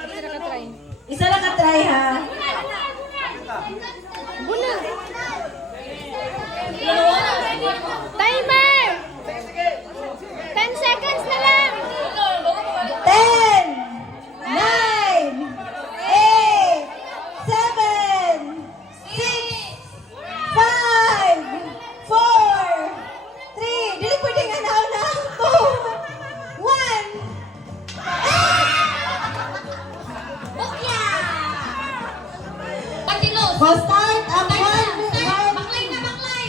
Isa lang ka-try ha. Buna. Timer! 10 seconds na lang! 10, 9, 8, 7, 6, 5, 4, 3, dili pwede nga na 2, 1. Go start ang 1. Baklay na, baklay!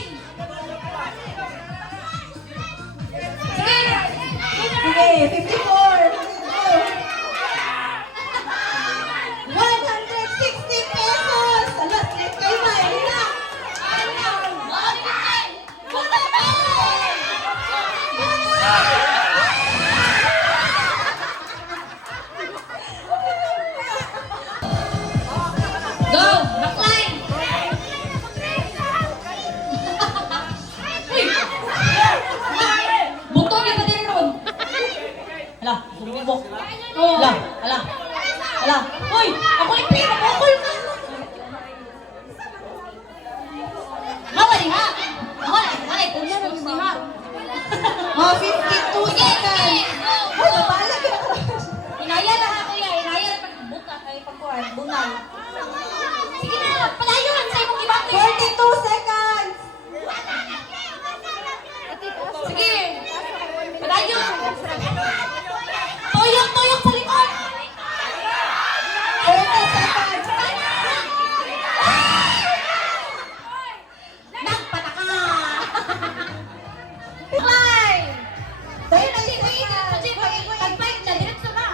Sige, 54. Go. 160 pesos. Alas, kay May. Hina. Go! Baklay! Uy! Buto niya pa din ron. Hala, bumibok. Hala, hala. Hala. Uy! Ako ipira mo. Ako ka. Hawali ha! Hawali! Hawali! Kumus ni ha! Oh, 52 seconds. Ay, nabala ka. Inaya na ha, kuya. Inaya na pagbuka. Ay, pagkuhan. Bunal. Sige na! Palayuan sa imong ibati! 42 seconds. Sige! Palayo! Tuyok! Tuyok sa likod! 30 seconds. Nagpataka! Play! 30 seconds. Pag-fight na, diretso na!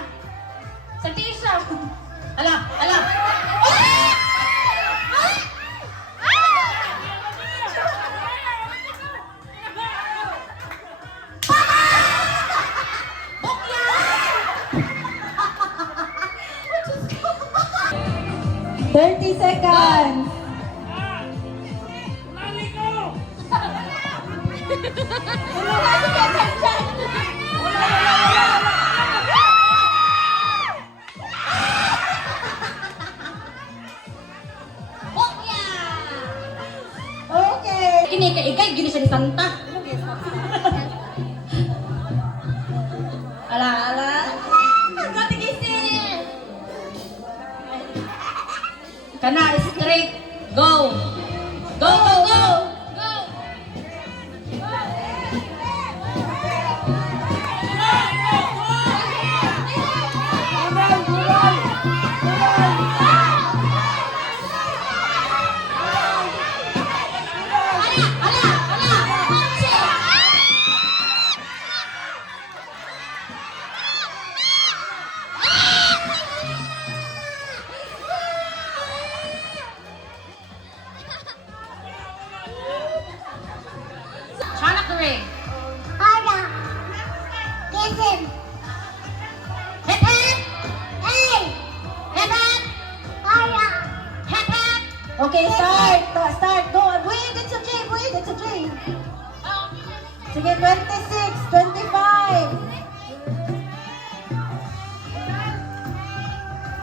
Sa tisa! Ala! Ala! Bokya! 30 seconds. Bokya! Okay. Kini kay ikay gini siya ni Santa. Ala ala. Katigisin. Kana straight. Go. Go go go. Go. Ala ala ala. Kotse. Chana kere. Ada. Kisim. Hep hep. Hey. Hep hep. Ada. Hep hep. Okay, start. Start. Go. Wait, it's a J. Wait, it's a J. Sige, 26, 25.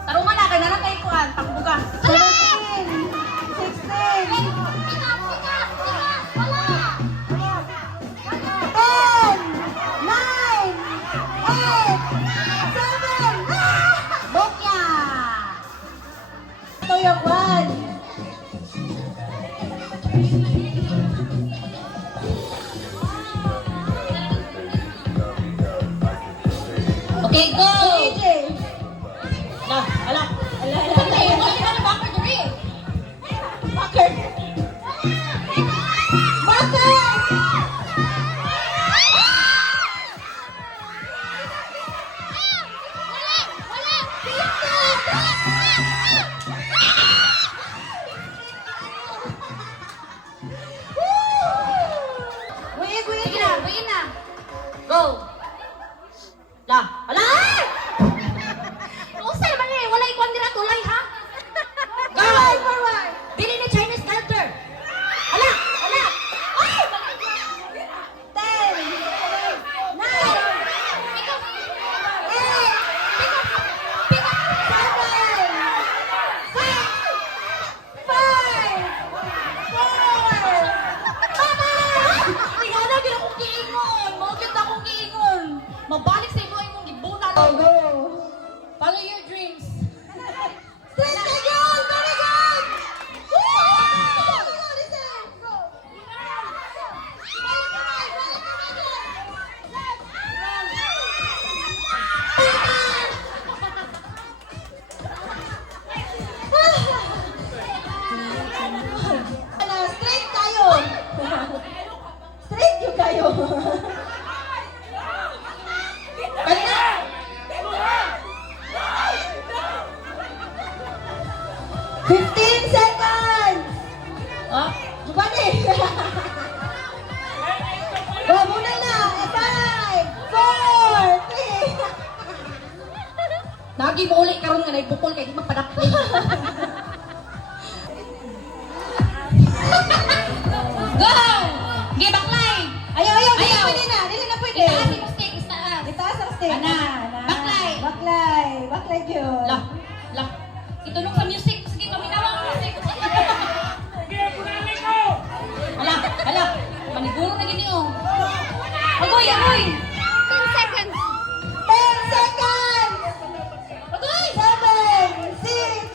Tarungan na kay na kay kuan pagbuga. 17, 16, 10, 9, 8, 7. Bokya. Ito yung 1. Okay, go. AJ. Ala, ala. Ala, ala, Ala, ala. wala na bakit diri. Bakit? Bakit? Wait, wait. Sige na, buhin na. Go. La, ala. dreams. Straight ka yun! Very good! Woo! Go, listen! Go! Ano, straight kayo! Straight yung kayo! Kaya! 15 seconds! Ah, Giovanni! Go, muna na! 5, 4, 3... Nagi mo ulit karon nga naibukol kay di mapadapli. Go! Gi baklay. Ayaw, ayaw! Dili Ayaw. pwede na! Dili na pwede! Itaas yung stick, itaas. Itaas ang stick. Ana. Baklay. Baklay. Baklay yun. Lah, lah. Itunog sa music. Sige, paminawa ang music. Ala, ala. Maniguro na gini oh. Agoy, agoy. 10 seconds. 10 seconds! Agoy. 7, 6,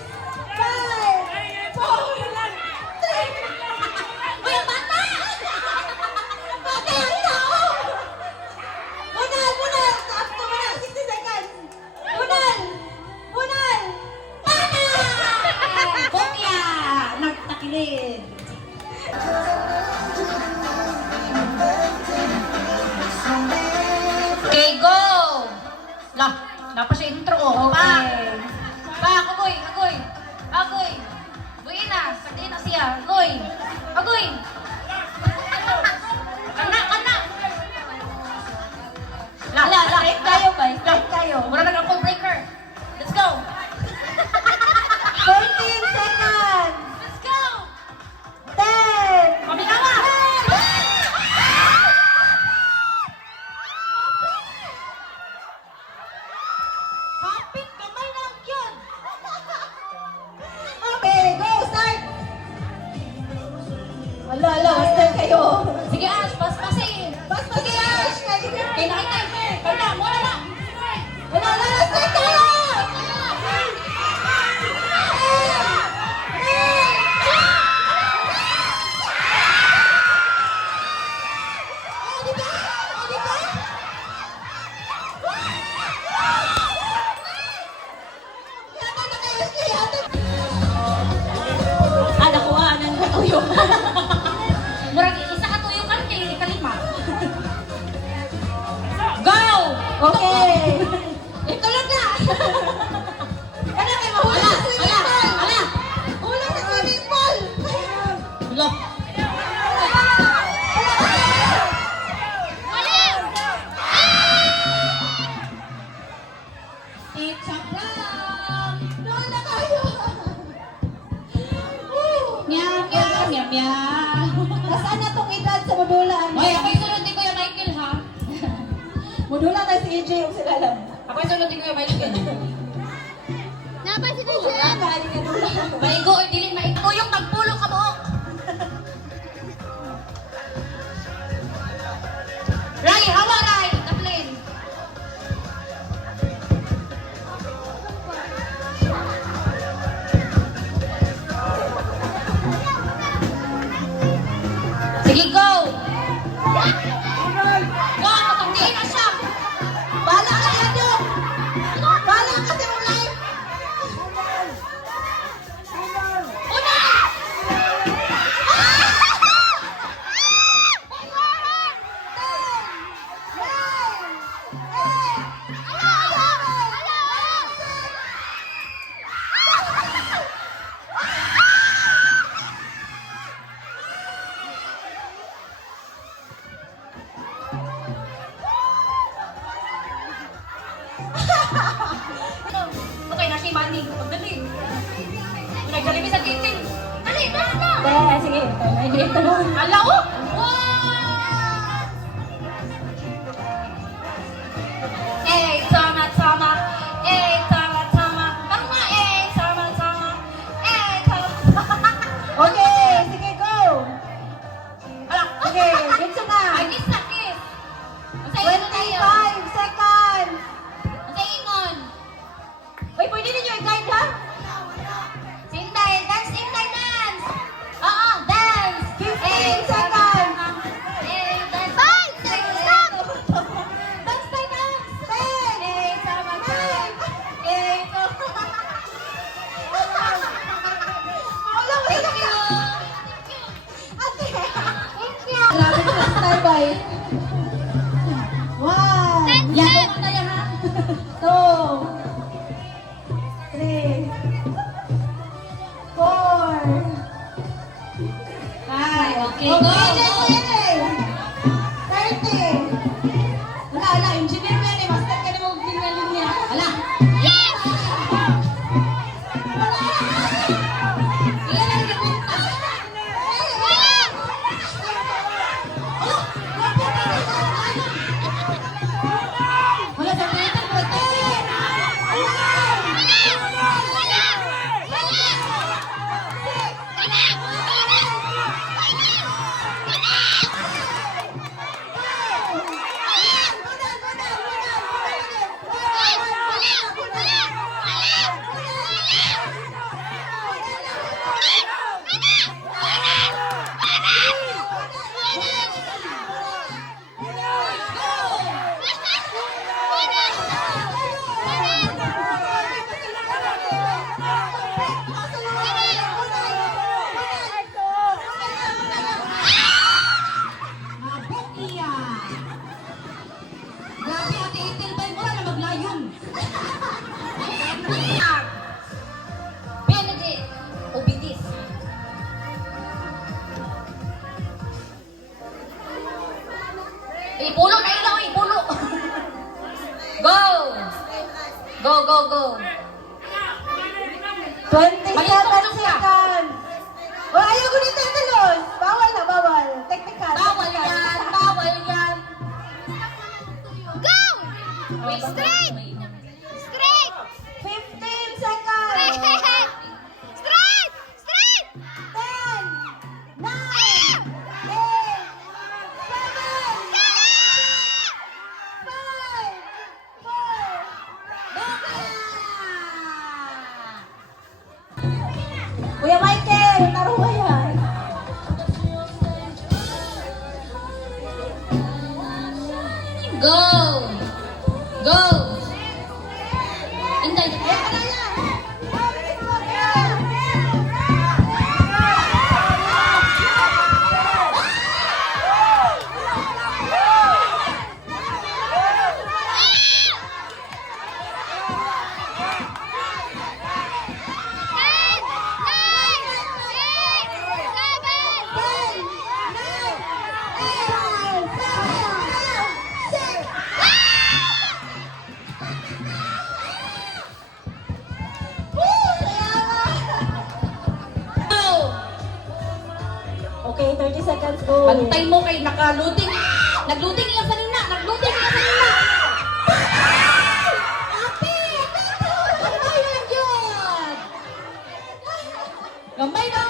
5, 4, 3... Uy, ang bata! Bata ang tao! Bunal! Bunal! Taas to bunal! 60 seconds! Bunal! Bunal! Bata! Bokya! Nagtakilid. Okay, go! Lah, dapat siya intro oh. Pa! Pa, agoy, agoy. Agoy. Buin na, sabihin na siya. Agoy. Agoy. Kana, kana. La, la, la. Straight kayo ba? Straight kayo. Mura na ako breaker. Let's go. 14 seconds! Let's go. 10! Paminawa. Hapit kamay lang yun. Okay, go! Start! Hala, hala, start kayo. Sige, Ash, pas-pasin. Pas pa si Ash! Kaya nakita. Kaya na, wala na. Hala, hala, start kayo! Oh, di ba? Oh, di ba? Yata na kayo, yata. Ah, nakuha ng katuyo. Murag isa katuyo kan kay kalima. Go! Okay. Tulog na. Ano kayo mahula sa swimming pool? Ala! Hula sa swimming pool. Wala. It's a prank! Doon na kayo. Meow, meow, meow, meow. Nasaan na tong edad sa modulaan? Hoy, ako'y sunod ni Kuya Michael, ha? Modulaan na si EJ yung sila lang. Ako'y sunod ni Kuya Michael. Napay si DJ. Nakakali ka doon. Maigo, or dili, maigo yung tagpulo ka mo. Ray, hawa, Ray! Taplin. Sige, go! Go, matangdiin na siya! Bala ka ano? Bala ka sa mong life. Una! Okay na si Manny. Pagdali. Nagdali sa titin. Dali, dali na! Sige, ito na. Ala, oh! Wow! Eh, tama, tama. Eh, tama, tama. Tama, eh, tama, tama. Eh, tama. Okay, sige, go. Ala, Sige, dito na. ay, kiss na, kiss. Masaya na tayo. 25 seconds. Masaya ingon. Uy, pwede guide lang. Inday, dance, Inday, dance! Oo, dance! 15 seconds. Dance! Five! Stop! Dance, tay, dance! 10, Sama 9, 8, wala, wala. Thank you! Ate. Thank you! Grabe ka sa taybay. 1, Yan, ako na yan, ha? 2, 3, 4, 5. Okay, go, go. 30. Wala, engineer mo yan eh. Master ka na mag-tingnan niya. Ala! Yes! Ilan ang nagpunta? Wala sa Twitter, brother. Grabe, Ate Itil, bay mo na maglayon. Benedict, Obitis. Ipulo na ilaw, ipulo. Go! Go, go, go. 27 Balik-tok-tok ka. seconds. Oh, ayaw ko nito talon. Bawal na, bawal. Technical. Bawal yan, bawal yan. Go! Wait, Straight! Straight! 15 seconds. Straight! Straight! Straight! 10, 9, 8, 7, 5, 4. Kuya Michael, naruha yan. Go! Go! Inday, Ayan ka na yan. Ten! Nine! Eight! Seven! 10, 9, 8, 7, 6. go! Okay, 30 seconds go. Bantay mo kay nakaluting. Nagluting niya kanina. Nagluting niya kanina. Ate! Ano ba yun yun? Gambay na